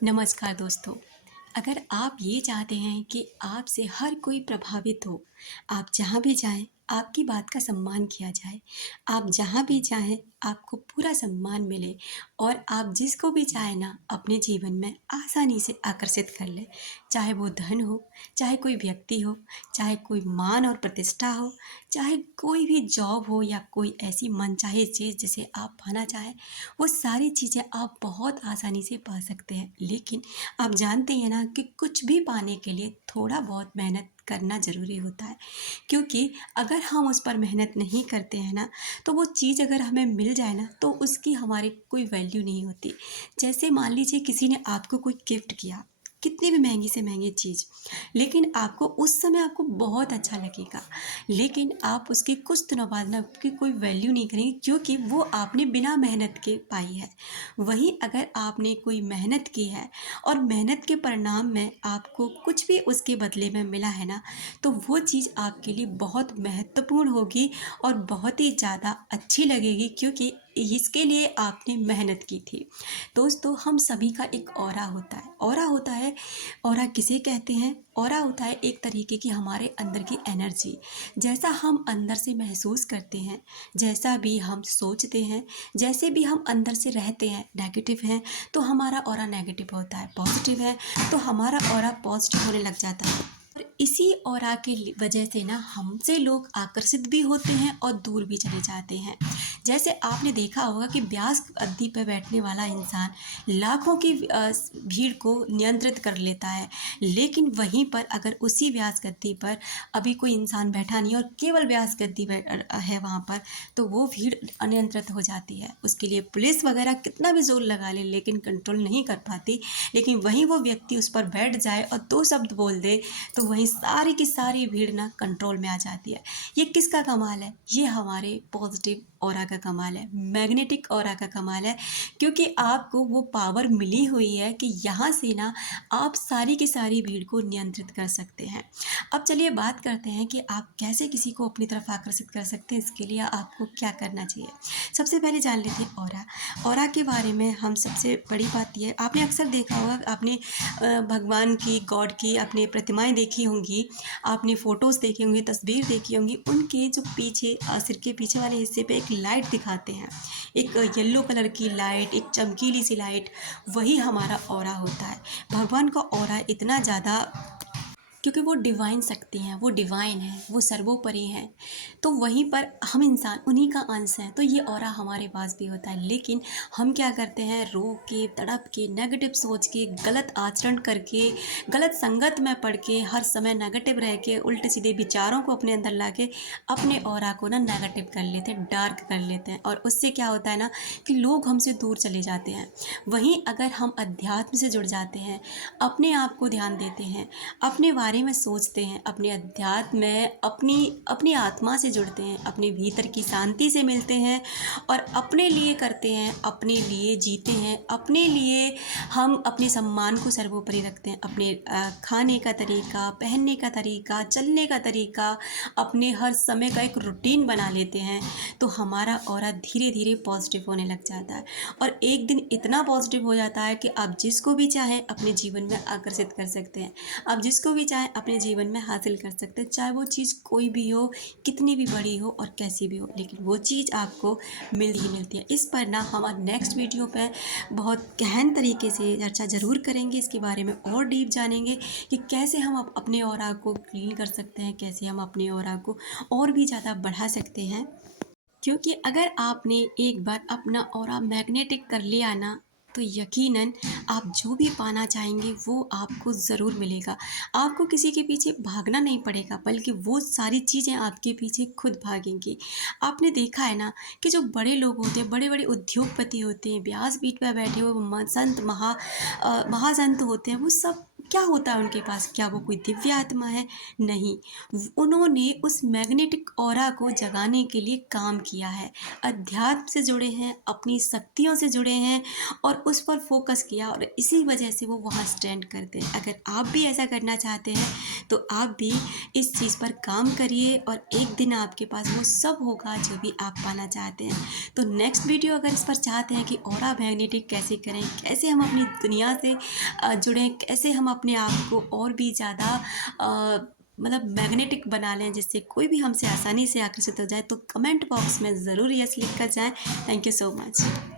नमस्कार दोस्तों। अगर आप ये चाहते हैं कि आपसे हर कोई प्रभावित हो, आप जहाँ भी जाएँ, आपकी बात का सम्मान किया जाए, आप जहाँ भी चाहें, आपको पूरा सम्मान मिले और आप जिसको भी चाहें ना अपने जीवन में आसानी से आकर्षित कर लें। चाहे वो धन हो, चाहे कोई व्यक्ति हो, चाहे कोई मान और प्रतिष्ठा हो, चाहे कोई भी जॉब हो या कोई ऐसी मनचाही चीज़ जिसे आप पाना चाहें, वो सारी चीज़ें आप बहुत आसानी से पा सकते हैं। लेकिन आप जानते हैं ना कि कुछ भी पाने के लिए थोड़ा बहुत मेहनत करना ज़रूरी होता है, क्योंकि अगर हम उस पर मेहनत नहीं करते हैं ना, तो वो चीज़ अगर हमें मिल जाए ना, तो उसकी हमारी कोई वैल्यू नहीं होती। जैसे मान लीजिए किसी ने आपको कोई गिफ्ट किया, कितनी भी महंगी से महंगी चीज़, लेकिन आपको उस समय आपको बहुत अच्छा लगेगा, लेकिन आप उसके कुछ दिनों बाद ना उसकी कोई वैल्यू नहीं करेंगे, क्योंकि वो आपने बिना मेहनत के पाई है। वहीं अगर आपने कोई मेहनत की है और मेहनत के परिणाम में आपको कुछ भी उसके बदले में मिला है ना, तो वो चीज़ आपके लिए बहुत महत्वपूर्ण होगी और बहुत ही ज़्यादा अच्छी लगेगी, क्योंकि इसके लिए आपने मेहनत की थी। दोस्तों, हम सभी का एक ऑरा होता है। ऑरा होता है, ऑरा किसे कहते हैं? ऑरा होता है एक तरीके की हमारे अंदर की एनर्जी। जैसा हम अंदर से महसूस करते हैं, जैसा भी हम सोचते हैं, जैसे भी हम अंदर से रहते हैं, नेगेटिव हैं तो हमारा ऑरा नेगेटिव होता है, पॉजिटिव है तो हमारा ऑरा पॉजिटिव होने लग जाता है। और इसी ऑरा के वजह से ना हमसे लोग आकर्षित भी होते हैं और दूर भी चले जाते हैं। जैसे आपने देखा होगा कि ब्यास गद्दी पर बैठने वाला इंसान लाखों की भीड़ को नियंत्रित कर लेता है, लेकिन वहीं पर अगर उसी व्यास गद्दी पर अभी कोई इंसान बैठा नहीं और केवल व्यास गद्दी है वहाँ पर, तो वो भीड़ अनियंत्रित हो जाती है। उसके लिए पुलिस वगैरह कितना भी जोर लगा ले लेकिन कंट्रोल नहीं कर पाती। लेकिन वहीं वो व्यक्ति उस पर बैठ जाए और दो शब्द बोल दे, तो वहीं सारी की सारी भीड़ ना कंट्रोल में आ जाती है। ये किसका कमाल है? ये हमारे पॉजिटिव ऑरा का कमाल है, मैग्नेटिक ऑरा का कमाल है, क्योंकि आपको वो पावर मिली हुई है कि यहाँ से ना आप सारी की सारी भीड़ को नियंत्रित कर सकते हैं। अब चलिए बात करते हैं कि आप कैसे किसी को अपनी तरफ आकर्षित कर सकते हैं, इसके लिए आपको क्या करना चाहिए। सबसे पहले जान लेते हैं ऑरा। ऑरा के बारे में हम सबसे बड़ी बात ये, आपने अक्सर देखा होगा, आपने भगवान की, गॉड की आपने प्रतिमाएं देखी होंगी, आपने फ़ोटोज़ देखे होंगे, तस्वीर देखी होंगी, उनके जो पीछे सिर के पीछे वाले हिस्से पे एक लाइट दिखाते हैं, एक येलो कलर की लाइट, एक चमकीली सी लाइट, वही हमारा ऑरा होता है। भगवान का ऑरा इतना ज़्यादा, क्योंकि वो डिवाइन शक्ति हैं, वो डिवाइन हैं, वो सर्वोपरि हैं, तो वहीं पर हम इंसान उन्हीं का अंश हैं, तो ये ऑरा हमारे पास भी होता है। लेकिन हम क्या करते हैं, रो के, तड़प के, नेगेटिव सोच के, गलत आचरण करके, गलत संगत में पड़ के, हर समय नेगेटिव रह के, उल्टे सीधे विचारों को अपने अंदर ला के अपने ऑरा को ना नेगेटिव कर लेते हैं, डार्क कर लेते हैं, और उससे क्या होता है ना कि लोग हमसे दूर चले जाते हैं। वहीं अगर हम अध्यात्म से जुड़ जाते हैं, अपने आप को ध्यान देते हैं, अपने बारे में सोचते हैं, अपने अध्यात्म में अपनी अपनी आत्मा से जुड़ते हैं, अपने भीतर की शांति से मिलते हैं और अपने लिए करते हैं, अपने लिए जीते हैं, अपने लिए हम अपने सम्मान को सर्वोपरि रखते हैं, अपने खाने का तरीका, पहनने का तरीका, चलने का तरीका, अपने हर समय का एक रूटीन बना लेते हैं, तो हमारा ऑरा धीरे धीरे पॉजिटिव होने लग जाता है और एक दिन इतना पॉजिटिव हो जाता है कि आप जिसको भी चाहें अपने जीवन में आकर्षित कर सकते हैं, आप जिसको भी चाहें अपने जीवन में हासिल कर सकते हैं, चाहे वो चीज़ कोई भी हो, कितनी भी बड़ी हो और कैसी भी हो, लेकिन वो चीज़ आपको मिल ही मिलती है। इस पर ना हम नेक्स्ट वीडियो पे बहुत गहन तरीके से चर्चा ज़रूर करेंगे, इसके बारे में और डीप जानेंगे कि कैसे हम अपने ऑरा को क्लीन कर सकते हैं, कैसे हम अपने ऑरा को और भी ज़्यादा बढ़ा सकते हैं। क्योंकि अगर आपने एक बार अपना ऑरा मैग्नेटिक कर लिया ना, तो यकीनन आप जो भी पाना चाहेंगे वो आपको ज़रूर मिलेगा। आपको किसी के पीछे भागना नहीं पड़ेगा, बल्कि वो सारी चीज़ें आपके पीछे खुद भागेंगी। आपने देखा है ना कि जो बड़े लोग होते हैं, बड़े बड़े उद्योगपति होते हैं, व्यासपीठ पर बैठे हुए वो संत महासंत होते हैं, वो सब क्या होता है उनके पास? क्या वो कोई दिव्य आत्मा है? नहीं, उन्होंने उस मैग्नेटिक ऑरा को जगाने के लिए काम किया है, अध्यात्म से जुड़े हैं, अपनी शक्तियों से जुड़े हैं और उस पर फोकस किया और इसी वजह से वो वहाँ स्टैंड करते हैं। अगर आप भी ऐसा करना चाहते हैं तो आप भी इस चीज़ पर काम करिए और एक दिन आपके पास वो सब होगा जो भी आप पाना चाहते हैं। तो नेक्स्ट वीडियो अगर इस पर चाहते हैं कि ऑरा मैग्नेटिक कैसे करें, कैसे हम अपनी दुनिया से जुड़ें, कैसे हम अपने आप को और भी ज़्यादा मतलब मैग्नेटिक बना लें जिससे कोई भी हमसे आसानी से आकर्षित हो जाए, तो कमेंट बॉक्स में ज़रूर यस लिख कर जाएँ। Thank you so much.